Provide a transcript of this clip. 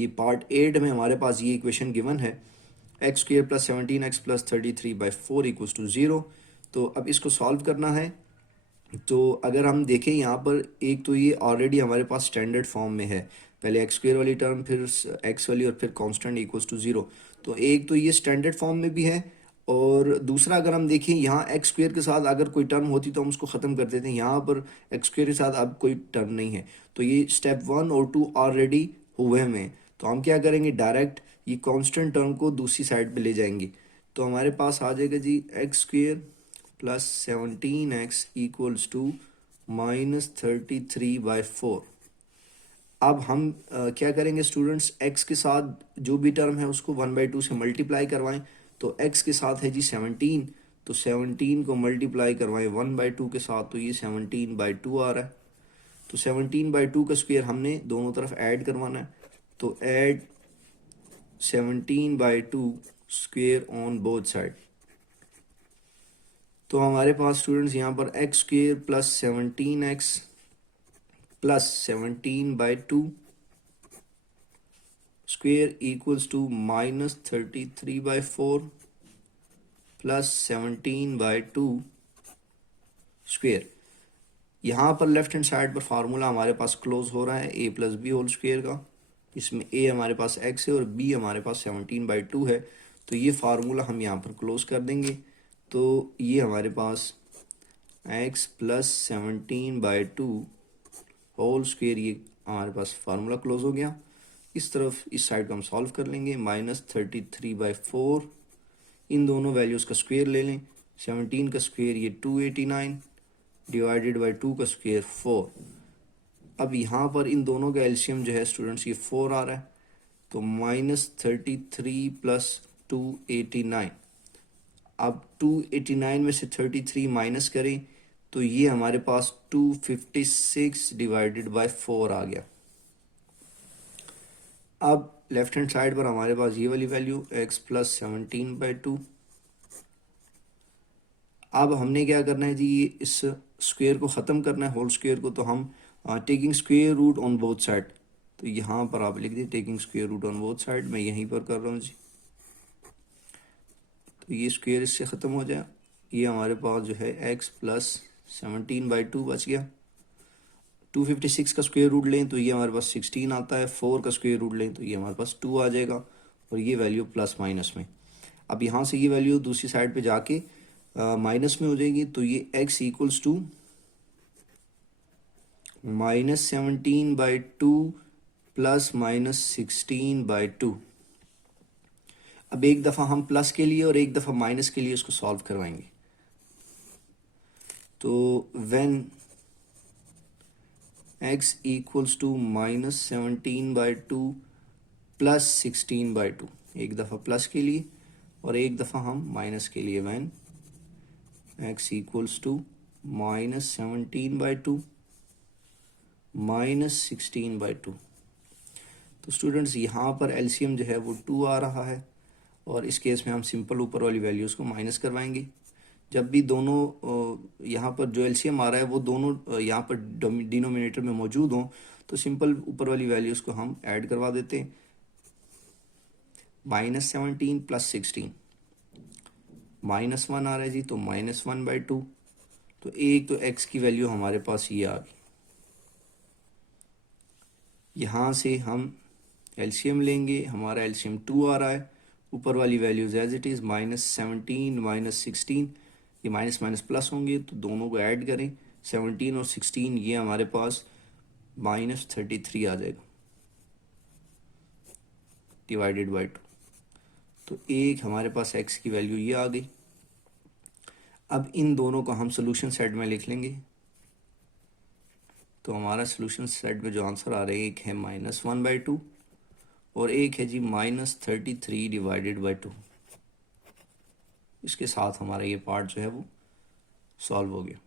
ये पार्ट 8 में हमारे पास ये इक्वेशन गिवन है, X square plus 17x plus 33/4 equals to 0। तो अब इसको सॉल्व करना है। तो अगर हम देखें यहाँ पर, एक तो ये ऑलरेडी हमारे पास स्टैंडर्ड फॉर्म में है, पहले एक्स स्क्वेयर वाली टर्म, फिर एक्स वाली, और फिर कांस्टेंट इक्वल्स टू 0। तो एक तो ये स्टैंडर्ड फॉर्म में भी है, और दूसरा अगर हम देखें यहाँ एक्स स्क्वेयर के साथ अगर कोई टर्म होती तो हम उसको ख़त्म कर देते हैं। यहाँ पर एक्स स्क्वेयर के साथ अब कोई टर्म नहीं है, तो ये स्टेप 1 और 2 ऑलरेडी हुए हैं। तो हम क्या करेंगे, डायरेक्ट ये कांस्टेंट टर्म को दूसरी साइड पे ले जाएंगे। तो हमारे पास आ जाएगा जी x square plus 17x equals to -33/4। अब हम क्या करेंगे स्टूडेंट्स, x के साथ जो भी टर्म है उसको 1/2 से मल्टीप्लाई करवाएं। तो x के साथ है जी 17, तो 17 को मल्टीप्लाई करवाएं 1/2 के साथ, तो ये 17/2 आ रहा है। तो 17/2 का स्क्वायर हमने दोनों तरफ ऐड करवाना है, तो add 17/2 square on both side. तो हमारे पास स्टूडेंट्स यहाँ पर X square plus 17x plus 17/2 square equals to -33/4 plus 17/2 square. यहाँ पर लेफ्ट हैंड साइड पर फार्मूला हमारे पास क्लोज हो रहा है a plus B whole square का। इसमें a हमारे पास x है और b हमारे पास 17/2 है, तो ये फार्मूला हम यहाँ पर क्लोज कर देंगे। तो ये हमारे पास x प्लस 17/2 होल स्क्वेयर, ये हमारे पास फार्मूला क्लोज हो गया। इस तरफ इस साइड को हम सॉल्व कर लेंगे, -33/4, इन दोनों वैल्यूज़ का स्क्वेयर ले लें। 17 का स्क्वेयर ये 289 डिवाइडेड बाई 2 का स्क्वेयर 4। अब यहाँ पर इन दोनों का एलसीएम जो है स्टूडेंट्स ये 4 आ रहा है, तो -33 प्लस 289। अब 289 में से 33 माइनस करें तो ये हमारे पास 256 डिवाइडेड बाय 4 आ गया। अब लेफ्ट हैंड साइड पर हमारे पास ये वाली वैल्यू x प्लस 17/2। अब हमने क्या करना है जी, ये इस स्क्वेयर को ख़त्म करना है, होल स्क्वेयर को। तो हम taking square root on both side, तो यहाँ पर आप लिख दें taking square root on both side, मैं यहीं पर कर रहा हूँ जी। तो ये स्क्वेयर इससे ख़त्म हो जाए, ये हमारे पास जो है x प्लस 17/2 बच गया। 256 का स्क्वेयर रूट लें तो ये हमारे पास 16 आता है, 4 का स्क्वेयर रूट लें तो ये हमारे पास 2 आ जाएगा, और ये वैल्यू प्लस माइनस में। अब यहाँ से ये वैल्यू दूसरी साइड पे जाके माइनस में हो जाएगी, तो ये x इक्वल्स टू -17/2 प्लस -16/2। अब एक दफ़ा हम प्लस के लिए और एक दफ़ा माइनस के लिए उसको सॉल्व करवाएंगे। तो when x equals to -17/2 plus 16/2, एक दफ़ा प्लस के लिए और एक दफ़ा हम माइनस के लिए, व्हेन x इक्वल्स टू -17/2 -16/2। तो स्टूडेंट्स यहाँ पर एलसीएम जो है वो 2 आ रहा है, और इस केस में हम सिंपल ऊपर वाली वैल्यूज़ को माइनस करवाएंगे। जब भी दोनों यहाँ पर जो एलसीएम आ रहा है वो दोनों यहाँ पर डिनोमिनेटर में मौजूद हों, तो सिंपल ऊपर वाली वैल्यूज़ को हम ऐड करवा देते हैं। -17 प्लस 16 -1 आ रहा है जी, तो -1/2। तो एक तो x की वैल्यू हमारे पास ये आ गई। यहाँ से हम एलसीएम लेंगे, हमारा एलसीएम 2 आ रहा है, ऊपर वाली वैल्यूज एज इट इज़ -17 -16, ये माइनस माइनस प्लस होंगे तो दोनों को ऐड करें, 17 और 16, ये हमारे पास -33 आ जाएगा डिवाइडेड बाई 2। तो एक हमारे पास x की वैल्यू ये आ गई। अब इन दोनों को हम सोल्यूशन सेट में लिख लेंगे। तो हमारा सोल्यूशन सेट में जो आंसर आ रहे हैं, एक है -1/2 और एक है जी -33 डिवाइडेड बाई 2। इसके साथ हमारा ये पार्ट जो है वो सॉल्व हो गया।